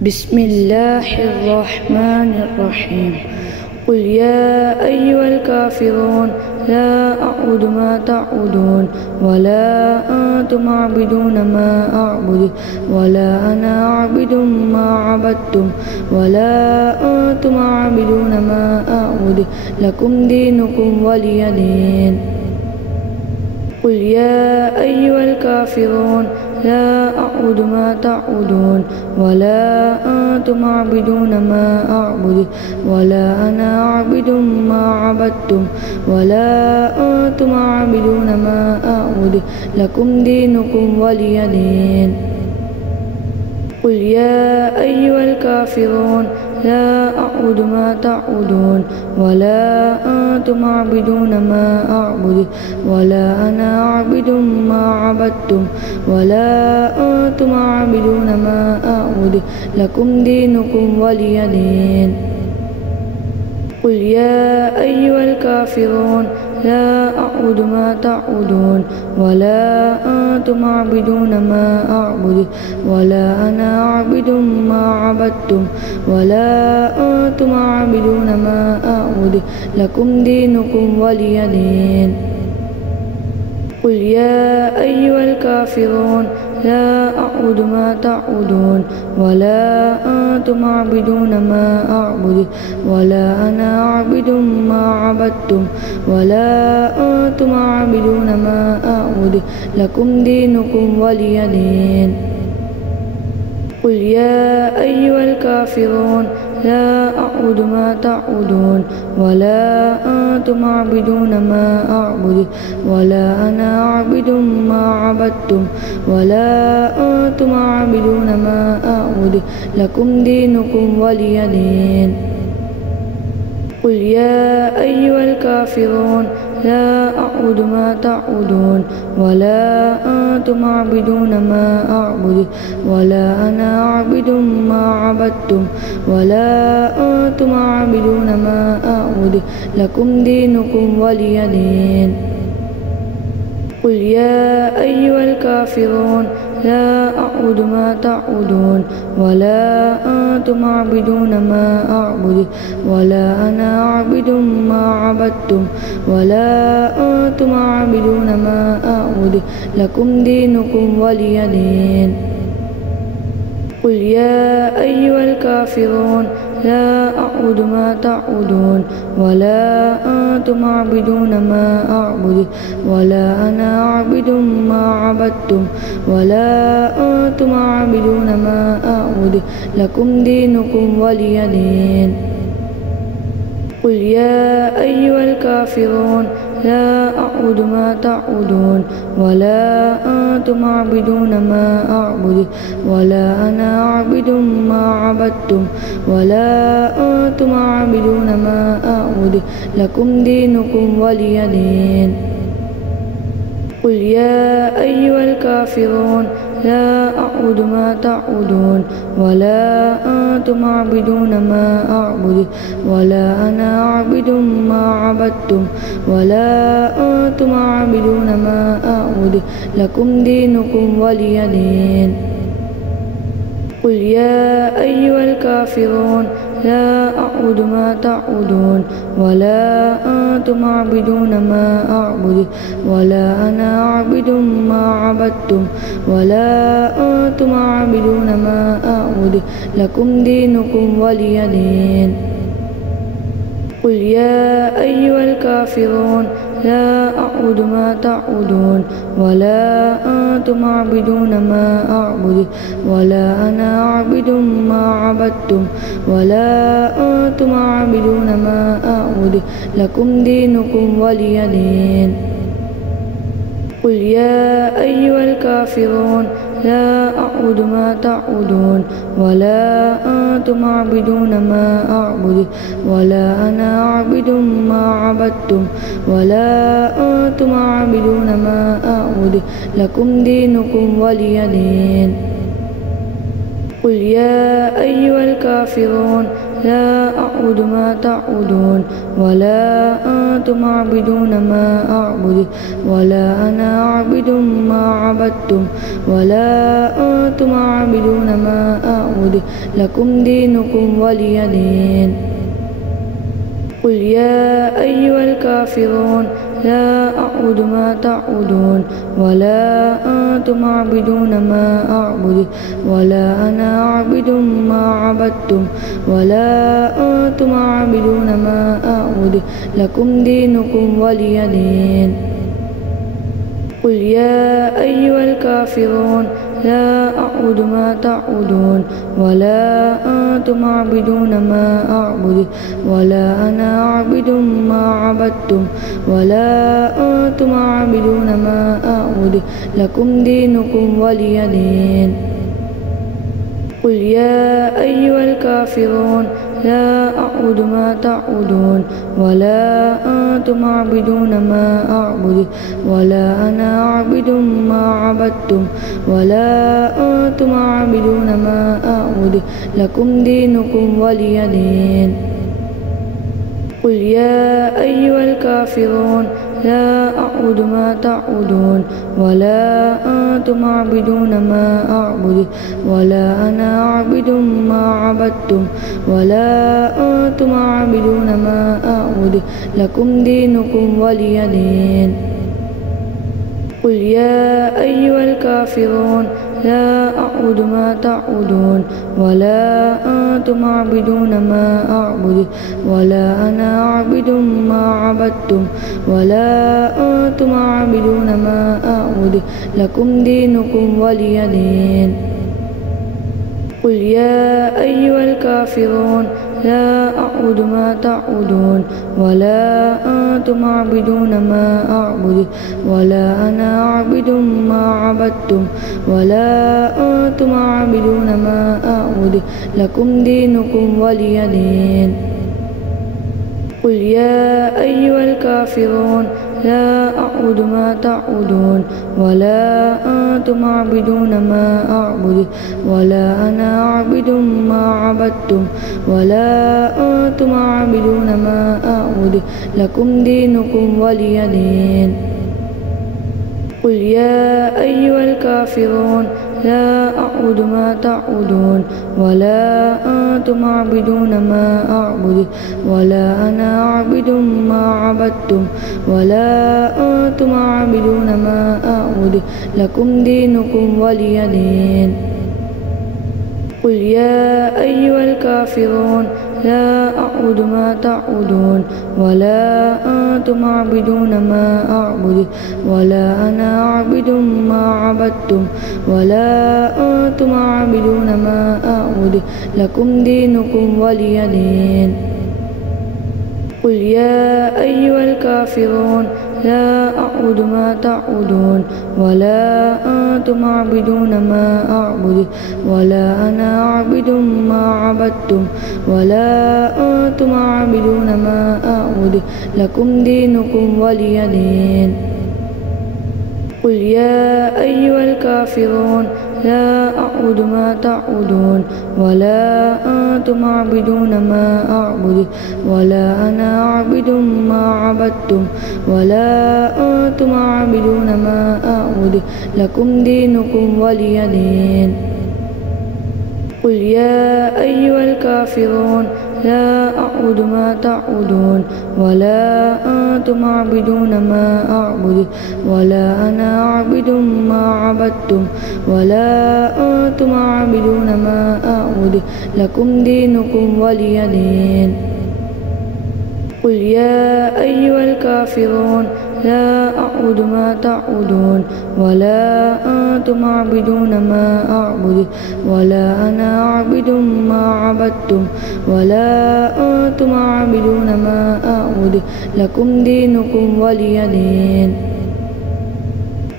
بسم الله الرحمن الرحيم. قل يا أيها الكافرون لا أعبد ما تعبدون ولا أنتم عابدون ما أعبد ولا أنا عابد ما عبدتم ولا أنتم عابدون ما أعبد لكم دينكم ولي دين. قل يا أيها الكافرون لا أعبد ما تعبدون ولا أنتم عابدون ما أعبد ولا أنا عابد ما عبدتم ولا أنتم عابدون ما أعبد لكم دينكم ولي دين. قل يا أيها الكافرون لا أعبد ما تعبدون ولا أنتم عابدون ما أعبد ولا أنا عابد ما عبدتم ولا أنتم عابدون ما أعبد لكم دينكم ولي دين. قل يا أيها الكافرون لا أعبد ما تعبدون ولا أنتم عابدون ما أعبد ولا أنا عابد ما عبدتم ولا أنتم عابدون ما أعبد لكم دينكم ولي دين. قل يا أيها الكافرون لا أعبد ما تعبدون ولا أنتم عابدون ما أعبد ولا أنا عابد ما عبدتم ولا أنتم عابدون ما أعبد لكم دينكم ولي دين. قل يا أيها الكافرون لا أعبد ما تعبدون ولا أنتم عابدون ما أعبد ولا أنا عابد ما عبدتم ولا أنتم عابدون ما أعبد لكم دينكم ولي دين. قل يا أيها الكافرون لا أعبد ما تعبدون ولا أنتم عابدون ما أعبد ولا أنا عابد ما عبدتم ولا أنتم عابدون ما أعبد لكم دينكم ولي دين. قل يا أيها الكافرون لا أعبد ما تعبدون ولا أنتم عابدون ما أعبد ولا أنا عابد ما عبدتم ولا أنتم عابدون ما أعبد لكم دينكم ولي دين. قل يا أيها الكافرون لا أعبد ما تعبدون ولا أنتم عابدون ما أعبد ولا أنا عابد ما عبدتم ولا أنتم عابدون ما أعبد لكم دينكم ولي دين. قل يا أيها الكافرون لا أعبد ما تعبدون ولا أنتم عابدون ما أعبد ولا أنا عابد ما عبدتم ولا أنتم عابدون ما أعبد لكم دينكم ولي دين. قل يا أيها الكافرون لا أعبد ما تعبدون ولا أنتم عابدون ما أعبد ولا أنا عابد ما عبدتم ولا أنتم عابدون ما أعبد لكم دينكم ولي دين. قل يا أيها الكافرون لا أعبد ما تعبدون ولا أنتم عابدون ما أعبد ولا أنا عابد ما عبدتم ولا أنتم عابدون ما أعبد لكم دينكم ولي دين. قل يا أيها الكافرون لا أعبد ما تعبدون ولا أنتم عابدون ما أعبد ولا أنا عابد ما عبدتم ولا أنتم عابدون ما أعبد لكم دينكم ولي دين. قل يا أيها الكافرون لا أعبد ما تعبدون ولا أنتم عابدون ما أعبد ولا أنا عابد ما عبدتم ولا أنتم عابدون ما أعبد لكم دينكم ولي دين. قل يا أيها الكافرون لا أعبد ما تعبدون ولا أنتم عابدون ما أعبد ولا أنا عابد ما عبدتم ولا أنتم عابدون ما أعبد لكم دينكم ولي دين. قل يا أيها الكافرون لا أعبد ما تعبدون ولا أنتم عابدون ما أعبد ولا أنا عابد ما عبدتم ولا أنتم عابدون ما أعبد لكم دينكم ولي دين. قل يا أيها الكافرون لا أعبد ما تعبدون ولا أنتم عابدون ما أعبد ولا أنا عابد ما عبدتم ولا أنتم عابدون ما أعبد لكم دينكم ولي دين. قل يا أيها الكافرون لا أعبد ما تعبدون ولا أنتم عابدون ما أعبد ولا أنا عابد ما عبدتم ولا أنتم عابدون ما أعبد لكم دينكم ولي دين. قل يا أيها الكافرون لا أعبد ما تعبدون ولا أنتم عابدون ما أعبد ولا أنا عابد ما عبدتم ولا أنتم عابدون ما أعبد لكم دينكم ولي دين. قل يا أيها الكافرون لا أعبد ما تعبدون ولا أنتم عابدون ما أعبد ولا أنا عابد ما عبدتم ولا أنتم عابدون ما أعبد لكم دينكم ولي دين. قل يا أيها الكافرون لا أعبد ما تعبدون ولا أنتم عابدون ما أعبد ولا أنا عابد ما عبدتم ولا أنتم عابدون ما أعبد لكم دينكم ولي دين. قل يا أيها الكافرون لا أعبد ما تعبدون ولا أنتم عابدون ما أعبد ولا أنا عابد ما عبدتم ولا أنتم عابدون ما أعبد لكم دينكم ولي دين. قل يا أيها الكافرون لا أعبد ما تعبدون ولا أنتم عابدون ما أعبد ولا أنا عابد ما عبدتم ولا أنتم عابدون ما أعبد لكم دينكم ولي دين. قل يا أيها الكافرون لا أعبد ما تعبدون ولا أنتم عابدون ما أعبد ولا أنا عابد ما عبدتم ولا أنتم عابدون ما أعبد لكم دينكم ولي دين. قل يا أيها الكافرون لا أعبد ما تعبدون ولا أنتم عابدون ما أعبد ولا أنا عابد ما عبدتم ولا أنتم عابدون ما أعبد لكم دينكم ولي دين. قل يا أيها الكافرون لا أعبد ما تعبدون ولا أنتم عابدون ما أعبد ولا أنا عابد ما عبدتم ولا أنتم عابدون ما أعبد لكم دينكم ولي دين. قل يا أيها الكافرون لا أعبد ما تعبدون ولا أنتم عابدون ما أعبد ولا أنا عابد ما عبدتم ولا أنتم عابدون ما أعبد لكم دينكم ولي دين. قل يا أيها الكافرون لا أعبد ما تعبدون ولا أنتم عابدون ما أعبد ولا أنا عابد ما عبدتم ولا أنتم عابدون ما أعبد لكم دينكم ولي دين.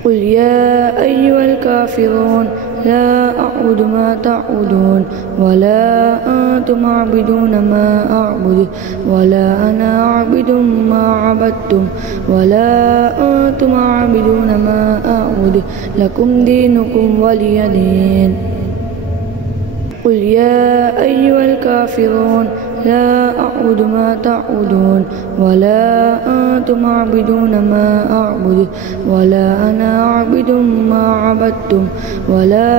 قل يا أيها الكافرون لا أعبد ما تعبدون ولا أنتم عابدون ما أعبد ولا أنا عابد ما عبدتم ولا أنتم عابدون ما أعبد لكم دينكم ولي دين. قل يا أيها الكافرون لا أعبد ما تعبدون ولا أنتم عابدون ما أعبد ولا أنا عابد ما عبدتم ولا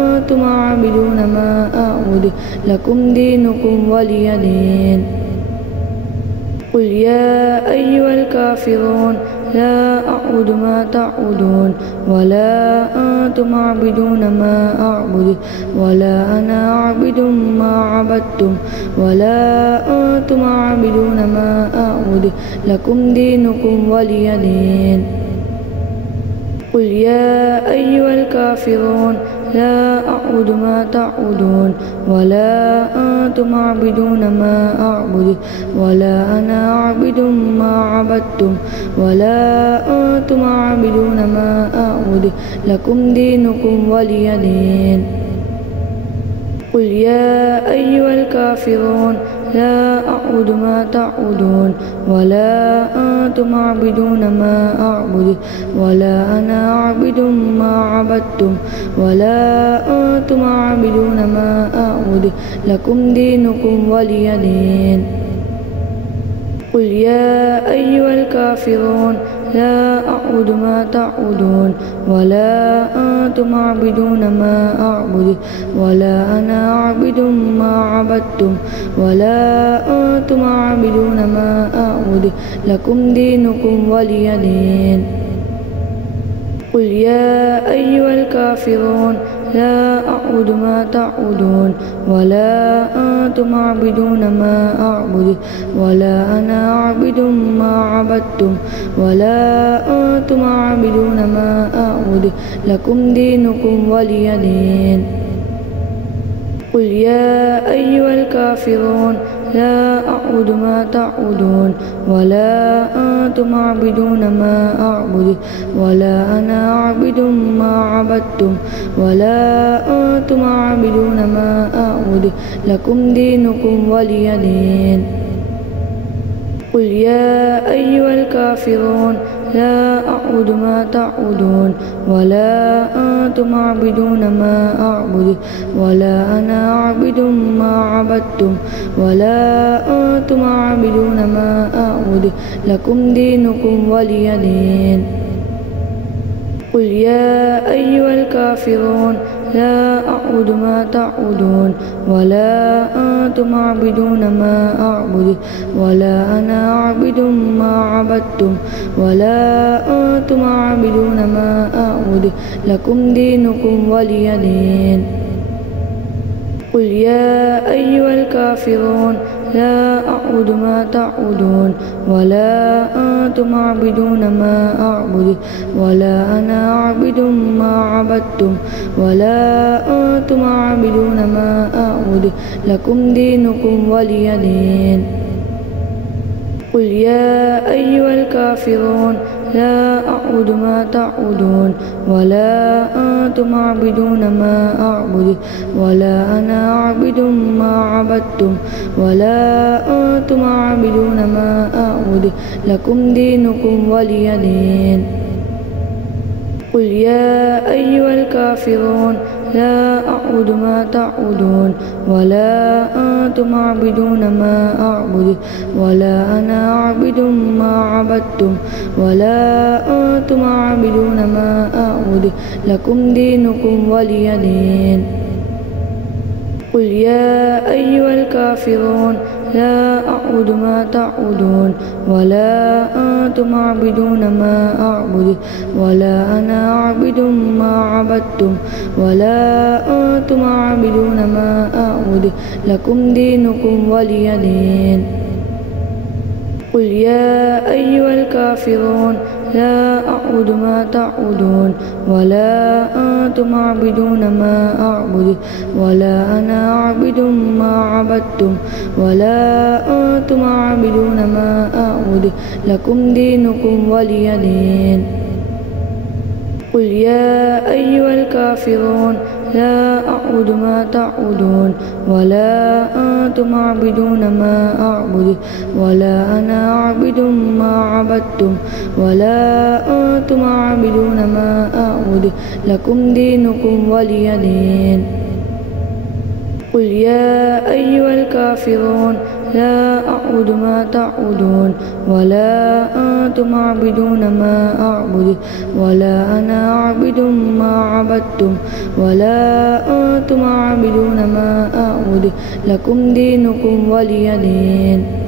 أنتم عابدون ما أعبد لكم دينكم ولي دين. قل يا أيها الكافرون لا أعبد ما تعبدون ولا أنتم عابدون ما أعبد ولا أنا عابد ما عبدتم ولا أنتم عابدون ما أعبد لكم دينكم ولي دين. قل يا أيها الكافرون لا أعبد ما تعبدون ولا أنتم عابدون ما أعبد ولا أنا عابد ما عبدتم ولا أنتم عابدون ما أعبد لكم دينكم ولي دين. قل يا أيها الكافرون لا أعبد ما تعبدون ولا أنتم عابدون ما أعبد ولا أنا عابد ما عبدتم ولا أنتم عابدون ما أعبد لكم دينكم ولي دين. قل يا أيها الكافرون لا أعبد ما تعبدون ولا أنتم عابدون ما أعبد ولا أنا عابد ما عبدتم ولا أنتم عابدون ما أعبد لكم دينكم ولي دين. قل يا أيها الكافرون لا أعبد ما تعبدون ولا أنتم عابدون ما أعبد ولا أنا عابد ما عبدتم ولا أنتم عابدون ما أعبد لكم دينكم ولي دين. قل يا أيها الكافرون لا أعبد ما تعبدون ولا أنتم عابدون ما أعبد ولا أنا عابد ما عبدتم ولا أنتم عابدون ما أعبد لكم دينكم ولي دين. قل يا أيها الكافرون لا أعبد ما تعبدون ولا أنتم عابدون ما أعبد ولا أنا عابد ما عبدتم ولا أنتم عابدون ما أعبد لكم دينكم ولي دين. قل يا أيها الكافرون لا أعبد ما تعبدون ولا أنتم عابدون ما أعبد ولا أنا عابد ما عبدتم ولا أنتم عابدون ما أعبد لكم دينكم ولي دين. قل يا أيها الكافرون لا أعبد ما تعبدون ولا أنتم عابدون ما أعبد ولا أنا عابد ما عبدتم ولا أنتم عابدون ما أعبد لكم دينكم ولي دين. قل يا أيها الكافرون لا أعبد ما تعبدون ولا أنتم عابدون ما أعبد ولا أنا عابد ما عبدتم ولا أنتم عابدون ما أعبد لكم دينكم ولي دين. قل يا أيها الكافرون لا أعبد ما تعبدون ولا أنتم عابدون ما أعبد ولا أنا عابد ما عبدتم ولا أنتم عابدون ما أعبد لكم دينكم ولي دين. قل يا أيها الكافرون لا أعبد ما تعبدون ولا أنتم عابدون ما أعبد ولا أنا عابد ما عبدتم ولا أنتم عابدون ما أعبد لكم دينكم ولي دين. قل يا أيها الكافرون لا أعبد ما تعبدون ولا أنتم عابدون ما أعبد ولا أنا عابد ما عبدتم ولا أنتم عابدون ما أعبد لكم دينكم ولي دين. قل يا أيها الكافرون لا أعبد ما تعبدون ولا أنتم عابدون ما أعبد ولا أنا عابد ما عبدتم ولا أنتم عابدون ما أعبد لكم دينكم ولي دين. قل يا أيها الكافرون لا أعبد ما تعبدون ولا أنتم عابدون ما أعبد ولا أنا عابد ما عبدتم ولا أنتم عابدون ما أعبد لكم دينكم ولي دين.